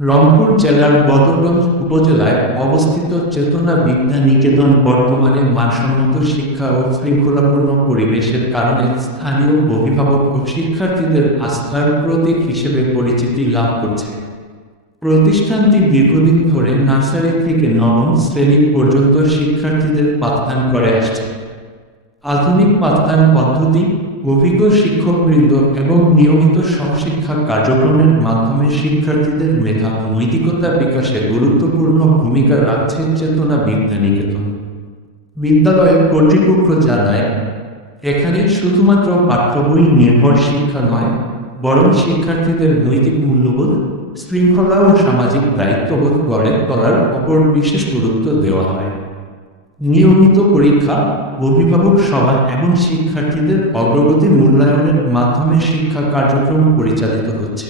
রংপুর জেলার বদরগঞ্জ উপজেলায় অবস্থিত চেতনা বিদ্যা নিকেতন বর্তমানে মানসম্মত শিক্ষা ও শৃঙ্খলাপূর্ণ পরিবেশের কারণে স্থানীয় অভিভাবক ও শিক্ষার্থীদের আস্থার প্রতীক হিসেবে পরিচিতি লাভ করছে। প্রতিষ্ঠানটি দীর্ঘদিন ধরে নার্সারি থেকে নবম শ্রেণী পর্যন্ত শিক্ষার্থীদের পাঠদান করে আসছে। আধুনিক পাঠদান পদ্ধতি, অভিজ্ঞ শিক্ষকবৃন্দ এবং নিয়মিত সহশিক্ষা কার্যক্রমের মাধ্যমে শিক্ষার্থীদের মেধা ও নৈতিকতা বিকাশে গুরুত্বপূর্ণ ভূমিকা রাখছে চেতনা বিদ্যা নিকেতন। বিদ্যালয়ের কর্তৃপক্ষ জানায়, এখানে শুধুমাত্র পাঠ্যবই নির্ভর শিক্ষা নয়, বরং শিক্ষার্থীদের নৈতিক মূল্যবোধ, শৃঙ্খলা ও সামাজিক দায়িত্ববোধ গড়ে তোলার ওপর বিশেষ গুরুত্ব দেওয়া হয়। নিয়মিত পরীক্ষা, অভিভাবক সভা এবং শিক্ষার্থীদের অগ্রগতি মূল্যায়নের মাধ্যমে শিক্ষা কার্যক্রম পরিচালিত হচ্ছে।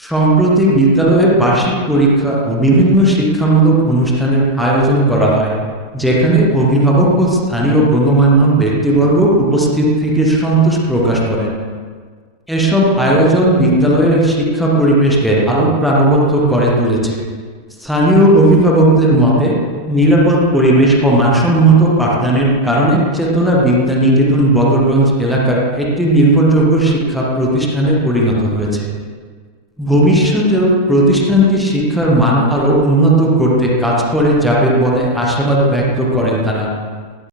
সম্প্রতি বিদ্যালয়ে বার্ষিক পরীক্ষা ও বিভিন্ন শিক্ষামূলক অনুষ্ঠানের আয়োজন করা হয়, যেখানে অভিভাবক ও স্থানীয় গণ্যমান্য ব্যক্তিবর্গ উপস্থিত থেকে সন্তোষ প্রকাশ করেন। এসব আয়োজন বিদ্যালয়ের শিক্ষা পরিবেশকে আরও প্রাণবন্ত করে তুলেছে। স্থানীয় অভিভাবকদের মতে, নিরাপদ পরিবেশ ও মানসম্মত পাঠদানের কারণে চেতনা বিদ্যা নিকেতন বদরগঞ্জ এলাকার একটি নির্ভরযোগ্য শিক্ষা প্রতিষ্ঠানে পরিণত হয়েছে। ভবিষ্যতেও প্রতিষ্ঠানটি শিক্ষার মান আরও উন্নত করতে কাজ করে যাবে বলে আশাবাদ ব্যক্ত করেন তারা।